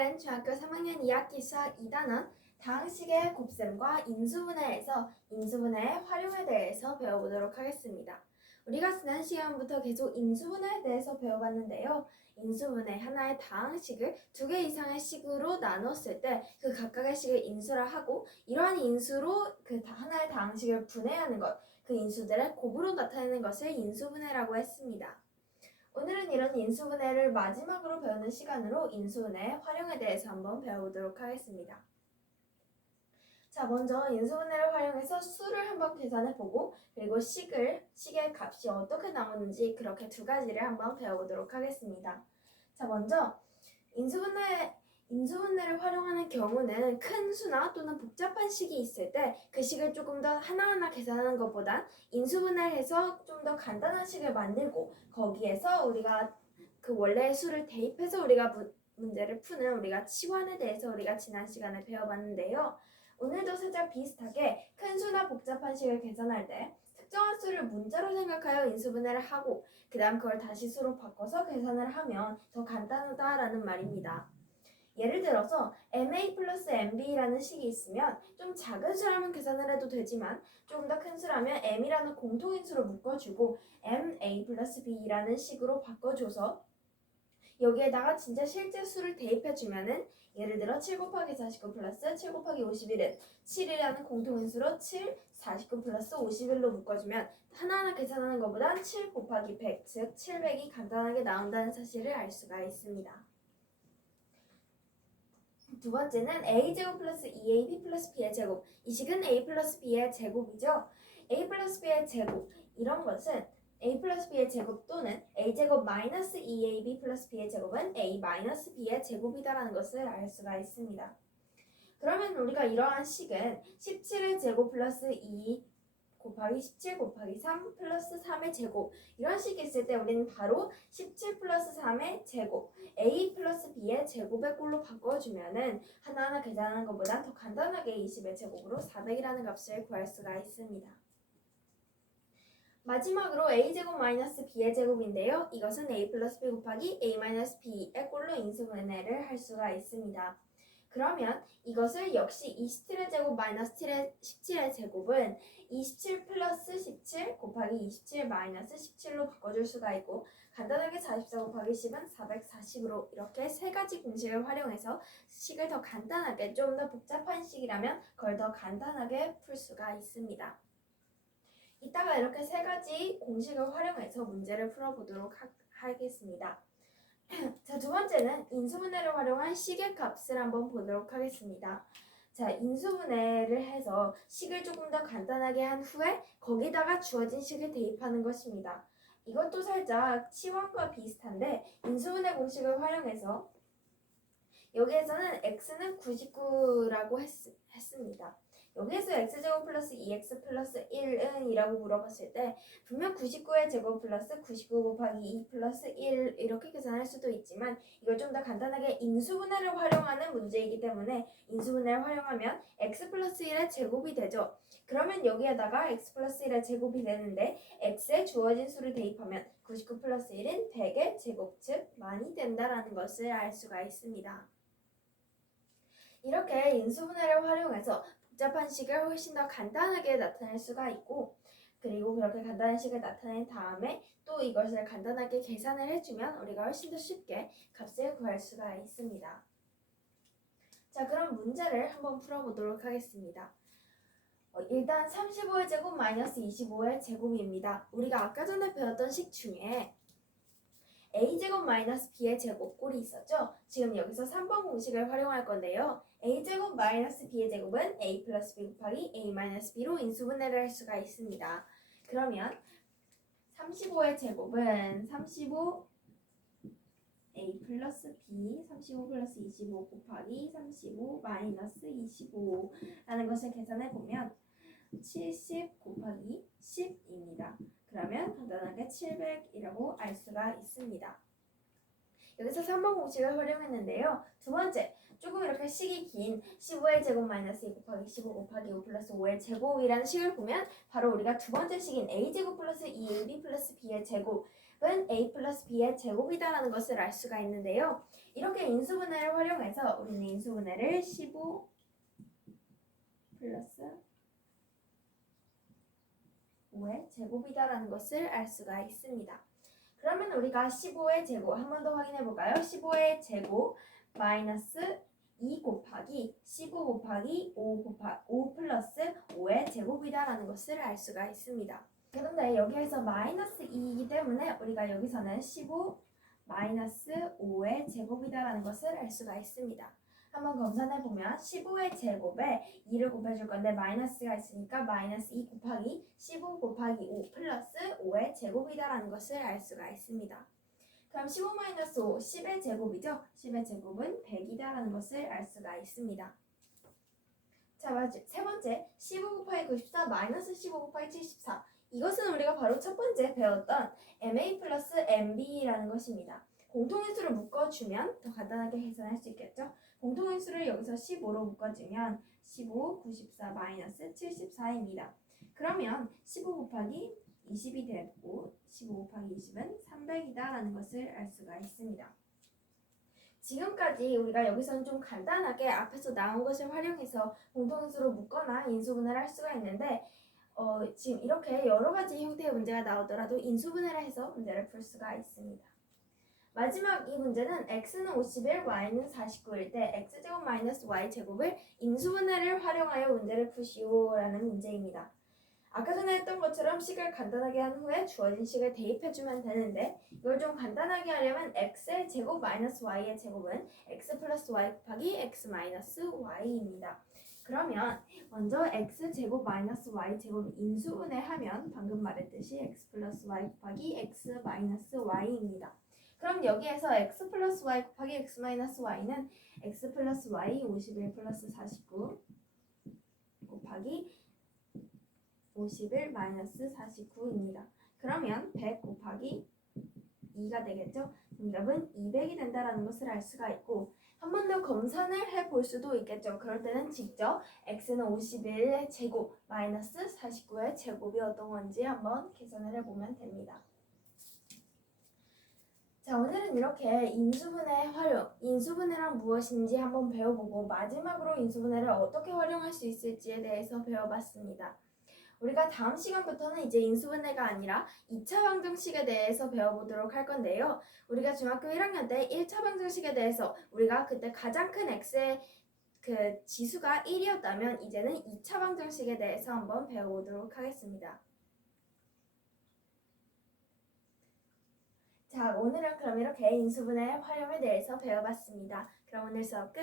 오늘은 중학교 3학년 2학기 수학 2단원 다항식의 곱셈과 인수분해에서 인수분해의 활용에 대해서 배워보도록 하겠습니다. 우리가 지난 시간부터 계속 인수분해에 대해서 배워봤는데요. 인수분해 하나의 다항식을 두 개 이상의 식으로 나눴을 때 그 각각의 식을 인수라 하고 이러한 인수로 그 하나의 다항식을 분해하는 것, 그 인수들의 곱으로 나타내는 것을 인수분해라고 했습니다. 오늘은 이런 인수분해를 마지막으로 배우는 시간으로 인수분해의 활용에 대해서 한번 배워보도록 하겠습니다. 자, 먼저 인수분해를 활용해서 수를 한번 계산해보고 그리고 식의 값이 어떻게 나오는지 그렇게 두 가지를 한번 배워보도록 하겠습니다. 자, 먼저 인수분해를 활용하는 경우는 큰 수나 또는 복잡한 식이 있을 때 그 식을 조금 더 하나하나 계산하는 것보다 인수분해를 해서 좀 더 간단한 식을 만들고 거기에서 우리가 그 원래의 수를 대입해서 우리가 문제를 푸는 우리가 치환에 대해서 우리가 지난 시간에 배워봤는데요. 오늘도 살짝 비슷하게 큰 수나 복잡한 식을 계산할 때 특정한 수를 문자로 생각하여 인수분해를 하고 그 다음 그걸 다시 수로 바꿔서 계산을 하면 더 간단하다라는 말입니다. 예를 들어서 ma 플러스 mb라는 식이 있으면 좀 작은 수라면 계산을 해도 되지만 조금 더 큰 수라면 m이라는 공통인수로 묶어주고 ma 플러스 b라는 식으로 바꿔줘서 여기에다가 진짜 실제 수를 대입해주면은 예를 들어 7 곱하기 49 플러스 7 곱하기 51은 7이라는 공통인수로 7, 49 플러스 51로 묶어주면 하나하나 계산하는 것보다 7 곱하기 100, 즉 700이 간단하게 나온다는 사실을 알 수가 있습니다. 두 번째는 a제곱 플러스 2ab 플러스 b의 제곱. 이 식은 a 플러스 b의 제곱이죠. a 플러스 b의 제곱, 이런 것은 a 플러스 b의 제곱 또는 a제곱 마이너스 2ab 플러스 b의 제곱은 a 마이너스 b의 제곱이다라는 것을 알 수가 있습니다. 그러면 우리가 이러한 식은 17의 제곱 플러스 2 곱하기 17 곱하기 3 플러스 3의 제곱, 이런 식이 있을 때 우리는 바로 17 플러스 3의 제곱, a 플러스 b의 제곱의 꼴로 바꿔주면은 하나하나 계산하는 것보다 더 간단하게 20의 제곱으로 400이라는 값을 구할 수가 있습니다. 마지막으로 a제곱 마이너스 b의 제곱인데요. 이것은 a 플러스 b 곱하기 a 마이너스 b의 꼴로 인수분해를 할 수가 있습니다. 그러면 이것을 역시 27의 제곱 마이너스 17의 제곱은 27 플러스 17 곱하기 27 마이너스 17로 바꿔줄 수가 있고 간단하게 44 곱하기 10은 440으로 이렇게 세 가지 공식을 활용해서 식을 더 간단하게, 좀 더 복잡한 식이라면 그걸 더 간단하게 풀 수가 있습니다. 이따가 이렇게 세 가지 공식을 활용해서 문제를 풀어보도록 하겠습니다. 자, 두 번째는 인수분해를 활용한 식의 값을 한번 보도록 하겠습니다. 자, 인수분해를 해서 식을 조금 더 간단하게 한 후에 거기다가 주어진 식을 대입하는 것입니다. 이것도 살짝 치환과 비슷한데 인수분해 공식을 활용해서 여기에서는 x는 99라고 했습니다. 여기에서 x제곱 플러스 2x 플러스 1은 이라고 물어봤을 때 분명 99의 제곱 플러스 99 곱하기 2 플러스 1 이렇게 계산할 수도 있지만 이걸 좀 더 간단하게 인수분해를 활용하는 문제이기 때문에 인수분해를 활용하면 x 플러스 1의 제곱이 되죠. 그러면 여기에다가 x 플러스 1의 제곱이 되는데 x에 주어진 수를 대입하면 99 플러스 1은 100의 제곱, 즉 많이 된다라는 것을 알 수가 있습니다. 이렇게 인수분해를 활용해서 복잡한 식을 훨씬 더 간단하게 나타낼 수가 있고 그리고 그렇게 간단한 식을 나타낸 다음에 또 이것을 간단하게 계산을 해주면 우리가 훨씬 더 쉽게 값을 구할 수가 있습니다. 자, 그럼 문제를 한번 풀어보도록 하겠습니다. 일단 35의 제곱 마이너스 25의 제곱입니다. 우리가 아까 전에 배웠던 식 중에 a제곱 마이너스 b의 제곱 꼴이 있었죠? 지금 여기서 3번 공식을 활용할 건데요. a제곱 마이너스 b의 제곱은 a 플러스 b 곱하기 a 마이너스 b로 인수분해를 할 수가 있습니다. 그러면 35의 제곱은 35 a 플러스 b 35 플러스 25 곱하기 35 마이너스 25라는 것을 계산해보면 70 곱하기 10입니다. 그러면 간단하게 700이라고 알 수가 있습니다. 여기서 3번 공식을 활용했는데요. 두 번째, 조금 이렇게 식이 긴 15의 제곱 마이너스 2 곱하기 15 곱하기 5 플러스 5의 제곱이라는 식을 보면 바로 우리가 두 번째 식인 a제곱 플러스 2ab 플러스 b의 제곱은 a 플러스 b의 제곱이다라는 것을 알 수가 있는데요. 이렇게 인수분해를 활용해서 우리는 인수분해를 15 플러스 5의 제곱이다라는 것을 알 수가 있습니다. 그러면 우리가 15의 제곱 한 번 더 확인해 볼까요? 15의 제곱 마이너스 2 곱하기 15 곱하기 5 플러스 5의 제곱이다라는 것을 알 수가 있습니다. 그런데 여기에서 마이너스 2이기 때문에 우리가 여기서는 15 마이너스 5의 제곱이다라는 것을 알 수가 있습니다. 한번 검산해 보면 15의 제곱에 2를 곱해줄 건데 마이너스가 있으니까 마이너스 2 곱하기 15 곱하기 5 플러스 5의 제곱이다라는 것을 알 수가 있습니다. 그럼 15 마이너스 5, 10의 제곱이죠? 10의 제곱은 100이다라는 것을 알 수가 있습니다. 자, 세 번째 15 곱하기 94 마이너스 15 곱하기 74 이것은 우리가 바로 첫 번째 배웠던 MA 플러스 MB라는 것입니다. 공통인수를 묶어주면 더 간단하게 계산할 수 있겠죠? 공통인수를 여기서 15로 묶어주면 15, 94 마이너스 74입니다. 그러면 15 곱하기 20이 되고 15 곱하기 20은 300이다라는 것을 알 수가 있습니다. 지금까지 우리가 여기서는 좀 간단하게 앞에서 나온 것을 활용해서 공통인수로 묶거나 인수분해를 할 수가 있는데 지금 이렇게 여러 가지 형태의 문제가 나오더라도 인수분해를 해서 문제를 풀 수가 있습니다. 마지막 이 문제는 x는 51, y는 49일 때 x제곱 마이너스 y제곱을 인수분해를 활용하여 문제를 푸시오 라는 문제입니다. 아까 전에 했던 것처럼 식을 간단하게 한 후에 주어진 식을 대입해주면 되는데 이걸 좀 간단하게 하려면 x의 제곱 마이너스 y의 제곱은 x 플러스 y 곱하기 x 마이너스 y입니다. 그러면 먼저 x제곱 마이너스 y제곱 인수분해하면 방금 말했듯이 x 플러스 y 곱하기 x 마이너스 y입니다. 그럼 여기에서 x 플러스 y 곱하기 x 마이너스 y는 x 플러스 y 51 플러스 49 곱하기 51 마이너스 49입니다. 그러면 100 곱하기 2가 되겠죠? 정답은 200이 된다는 것을 알 수가 있고 한 번 더 검산을 해볼 수도 있겠죠. 그럴 때는 직접 x는 51의 제곱 마이너스 49의 제곱이 어떤 건지 한번 계산을 해보면 됩니다. 자, 오늘은 이렇게 인수분해 활용, 인수분해란 무엇인지 한번 배워보고 마지막으로 인수분해를 어떻게 활용할 수 있을지에 대해서 배워봤습니다. 우리가 다음 시간부터는 이제 인수분해가 아니라 2차 방정식에 대해서 배워보도록 할 건데요. 우리가 중학교 1학년 때 1차 방정식에 대해서 우리가 그때 가장 큰 x의 그 지수가 1이었다면 이제는 2차 방정식에 대해서 한번 배워보도록 하겠습니다. 자, 오늘은 그럼 이렇게 인수분해 활용에 대해서 배워봤습니다. 그럼 오늘 수업 끝!